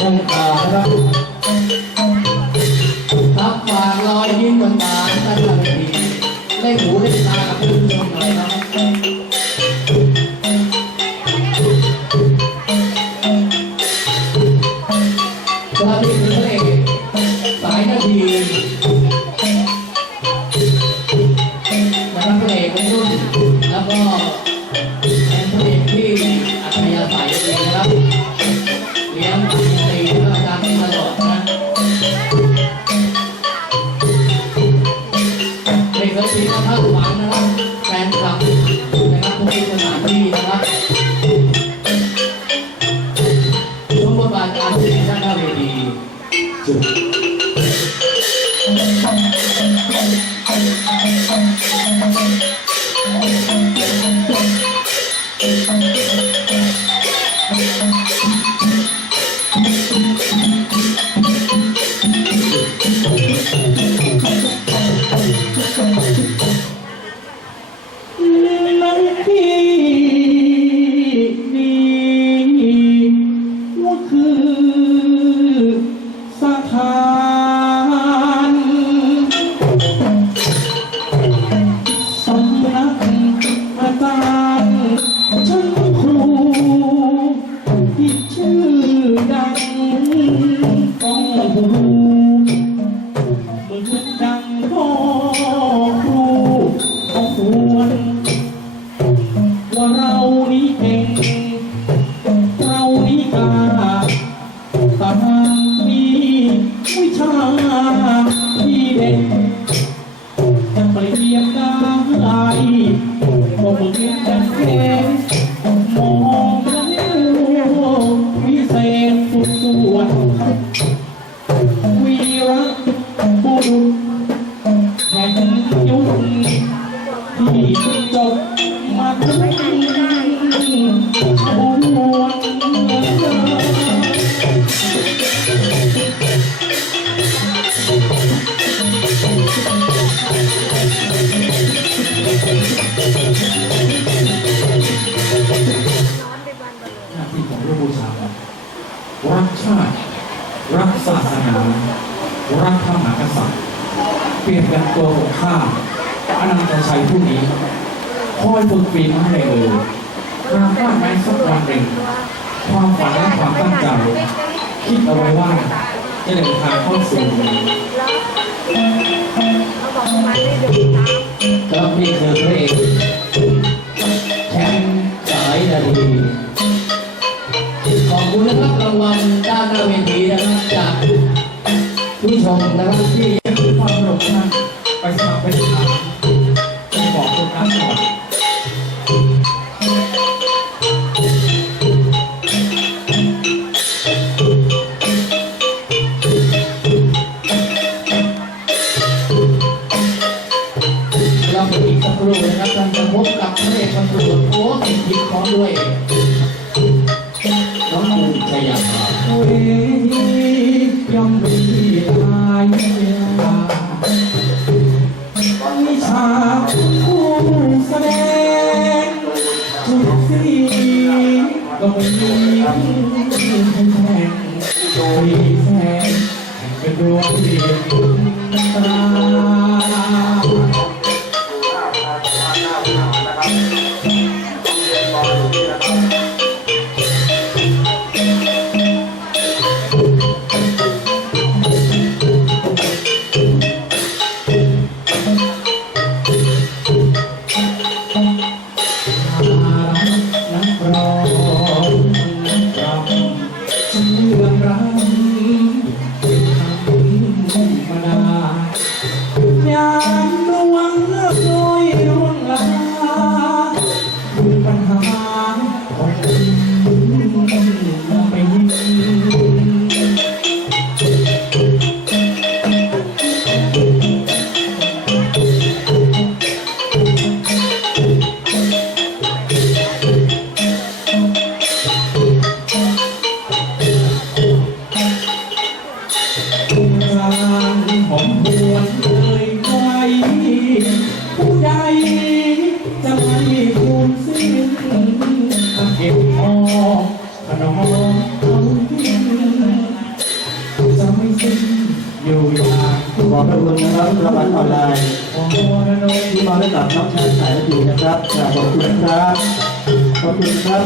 ทับครับฝากรอยยิ้มหวานๆท่านผู้ดีได้หูได้ตาคุณผู้ชมหน่อยครับดีคุณพระเอกสายนาทีนะครับเอกวัยรุ่นแล้วก็ ดั ยุคที่จบมาถึงโอ้โหหน้าที่ของผู้บูชรักชาติ รักศาสนา รักพระมหากษัตริย์ เปรียบกันตัวของข้าอนันตชัยผู้นี้คอยฝึกฝีม้ในมือหากว่าแม้สักวันหนึ่ง ความฝันและความตั้งใจคิดเอาไว้ว่าจะเดินทางเข้าสู่เขาบอกว่าไม่ดูตามครับนี่คือพระเอกแชมป์สายนาทีขอบคุณนะครับรางวัลด้านหน้าเวทีนะครับจากผู้ชมนะครับที่ ไปสมัครเป็นทหารไปบอกคนนั้นก่อนเราไปอีกสักครู่นะครับท่านจะพบกับพระเอกตำรวจโอ้ติดทิพย์พร้อมด้วย น้องปูชัยยาภา เวทีย่อมมี ก็ไม่มีให้แข่งมีแสงเป็นดวงเดียวตา วัลออนไลน์ที่มอบให้กับน้องชายสายทีนะครับขอบคุณครับ ขอบคุณครับ